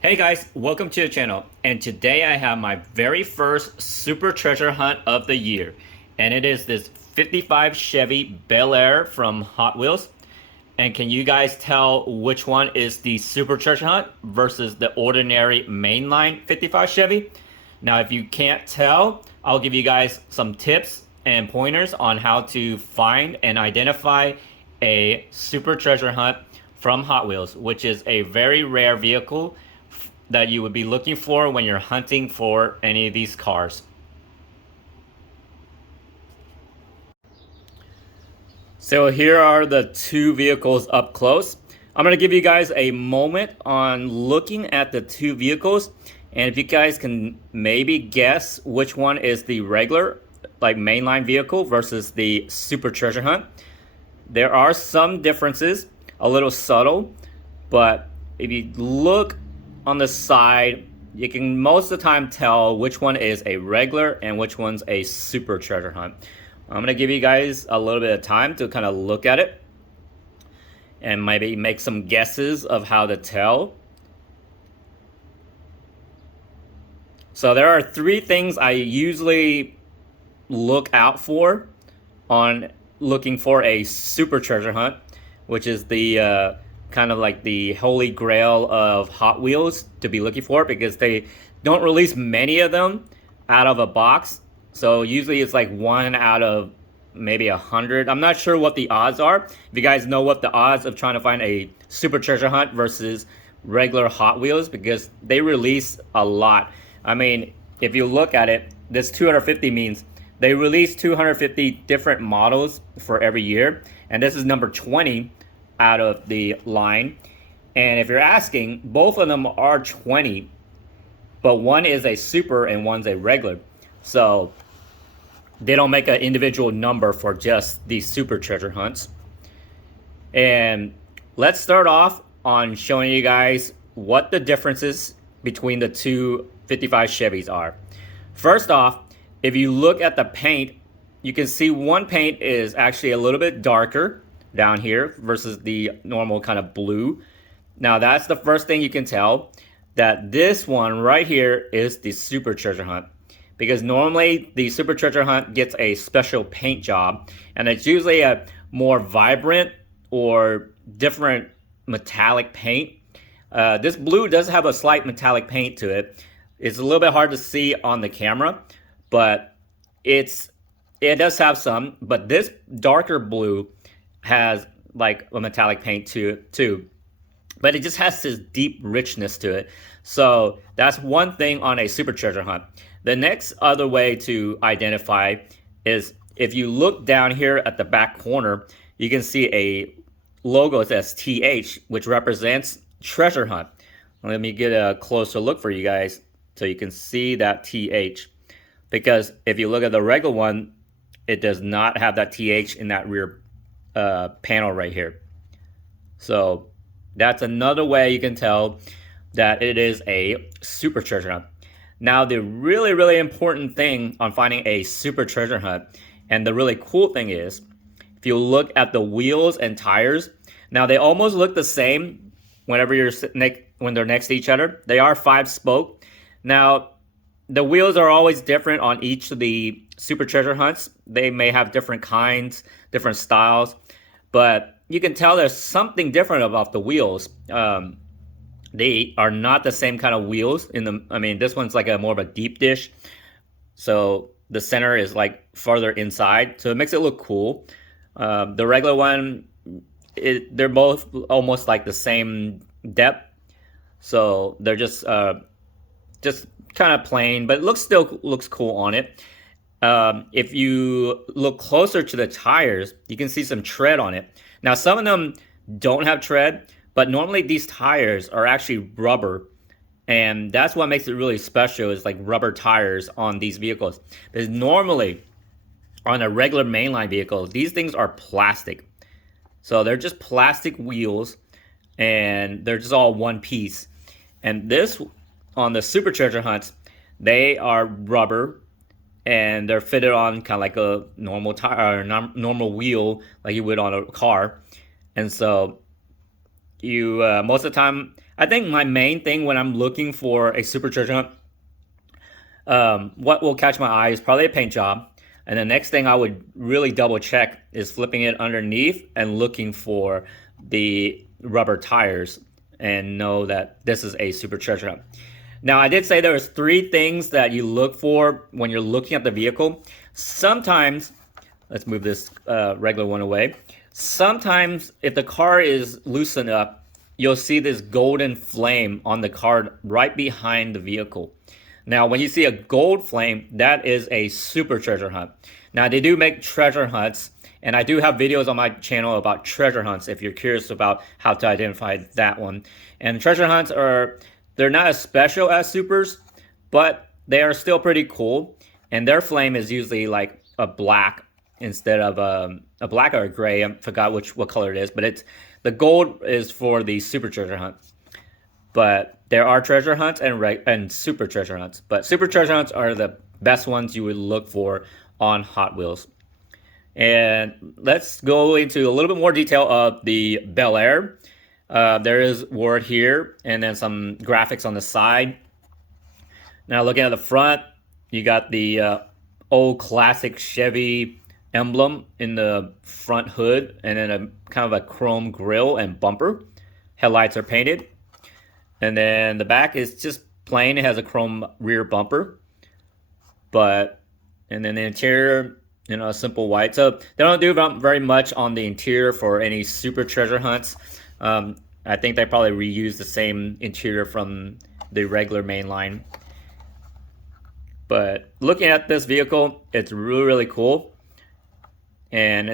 Hey guys, welcome to the channel, and today I have my very first super treasure hunt of the year, and it is this 55 Chevy Bel-Air from Hot Wheels. And can you guys tell which one is the super treasure hunt versus the ordinary mainline 55 Chevy? Now if you can't tell, I'll give you guys some tips and pointers on how to find and identify a super treasure hunt from Hot Wheels, which is a very rare vehicle that you would be looking for when you're hunting for any of these cars. So here are the two vehicles up close. I'm going to give you guys a moment on looking at the two vehicles, and if you guys can maybe guess which one is the regular like mainline vehicle versus the super treasure hunt. There are some differences, a little subtle, but if you look on the side, you can most of the time tell which one is a regular and which one's a super treasure hunt. I'm going to give you guys a little bit of time to kind of look at it and maybe make some guesses of how to tell. So there are three things I usually look out for on looking for a super treasure hunt, which is the kind of like the holy grail of Hot Wheels to be looking for, because they don't release many of them out of a box. So usually it's like one out of maybe 100. I'm not sure what the odds are. If you guys know what the odds of trying to find a super treasure hunt versus regular Hot Wheels, because they release a lot. I mean, if you look at it, this 250 means they release 250 different models for every year, and this is number 20 out of the line. And if you're asking, both of them are 20, but one is a super and one's a regular. So they don't make an individual number for just these super treasure hunts. And let's start off on showing you guys what the differences between the two 55 Chevys are. First off, if you look at the paint, you can see one paint is actually a little bit darker down here versus the normal kind of blue. Now that's the first thing you can tell, that this one right here is the super treasure hunt, because normally the super treasure hunt gets a special paint job, and it's usually a more vibrant or different metallic paint. This blue does have a slight metallic paint to it. It's a little bit hard to see on the camera, but it does have some. But this darker blue has like a metallic paint to it too, but it just has this deep richness to it. So that's one thing on a super treasure hunt. The next other way to identify is if you look down here at the back corner, you can see a logo that says TH, which represents treasure hunt. Let me get a closer look for you guys so you can see that TH, because if you look at the regular one, it does not have that TH in that rear panel right here. So that's another way you can tell that it is a super treasure hunt. Now the really, really important thing on finding a super treasure hunt, and the really cool thing is, if you look at the wheels and tires, now they almost look the same whenever when they're next to each other. They are 5-spoke. Now the wheels are always different on each of the super treasure hunts. They may have different kinds, different styles, but you can tell there's something different about the wheels. They are not the same kind of wheels. I mean, this one's like a more of a deep dish, so the center is like farther inside, so it makes it look cool. The regular one, they're both almost like the same depth, so they're just kind of plain, but it still looks cool on it. If you look closer to the tires, you can see some tread on it. Now some of them don't have tread, but normally these tires are actually rubber, and that's what makes it really special, is like rubber tires on these vehicles. Because normally on a regular mainline vehicle, these things are plastic. So they're just plastic wheels, and they're just all one piece. And this, on the super treasure hunts, they are rubber, and they're fitted on kind of like a normal tire or normal wheel like you would on a car. And so you most of the time, I think my main thing when I'm looking for a supercharger hunt, what will catch my eye is probably a paint job. And the next thing I would really double check is flipping it underneath and looking for the rubber tires and know that this is a supercharger hunt. Now, I did say there was 3 things that you look for when you're looking at the vehicle. Sometimes, let's move this regular one away. Sometimes, if the car is loosened up, you'll see this golden flame on the car right behind the vehicle. Now, when you see a gold flame, that is a supercharger hunt. Now, they do make treasure hunts, and I do have videos on my channel about treasure hunts if you're curious about how to identify that one. And treasure hunts they're not as special as supers, but they are still pretty cool. And their flame is usually like a black instead of a black or a gray. I forgot what color it is, but the gold is for the supercharger hunt. But there are treasure hunts and super treasure hunts. But super treasure hunts are the best ones you would look for on Hot Wheels. And let's go into a little bit more detail of the Bel-Air. There is word here and then some graphics on the side. Now looking at the front, you got the old classic Chevy emblem in the front hood, and then a kind of a chrome grille and bumper. Headlights are painted. And then the back is just plain. It has a chrome rear bumper. And then the interior, a simple white. So they don't do very much on the interior for any super treasure hunts. I think they probably reuse the same interior from the regular mainline. But looking at this vehicle, it's really, really cool. And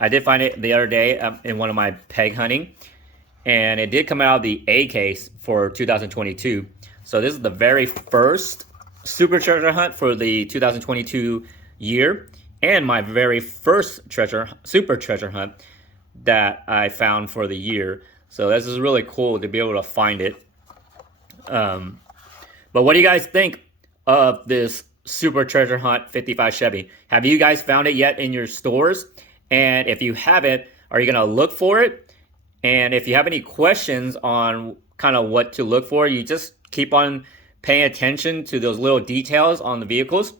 I did find it the other day in one of my peg hunting. And it did come out of the A case for 2022. So this is the very first supercharger hunt for the 2022 year. And my very first super treasure hunt that I found for the year. So this is really cool to be able to find it. But what do you guys think of this super treasure hunt 55 Chevy? Have you guys found it yet in your stores? And if you haven't, are you going to look for it? And if you have any questions on kind of what to look for, you just keep on paying attention to those little details on the vehicles.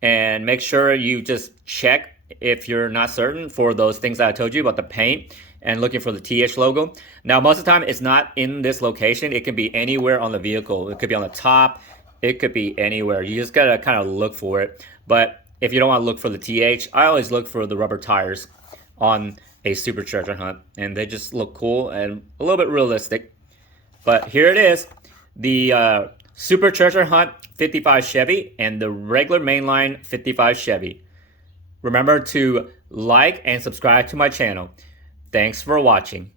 And make sure you just check if you're not certain for those things that I told you about the paint and looking for the TH logo. Now, most of the time, it's not in this location. It can be anywhere on the vehicle. It could be on the top. It could be anywhere. You just got to kind of look for it. But if you don't want to look for the TH, I always look for the rubber tires on a supercharger hunt. And they just look cool and a little bit realistic. But here it is. The supercharger hunt 55 Chevy and the regular mainline 55 Chevy. Remember to like and subscribe to my channel. Thanks for watching.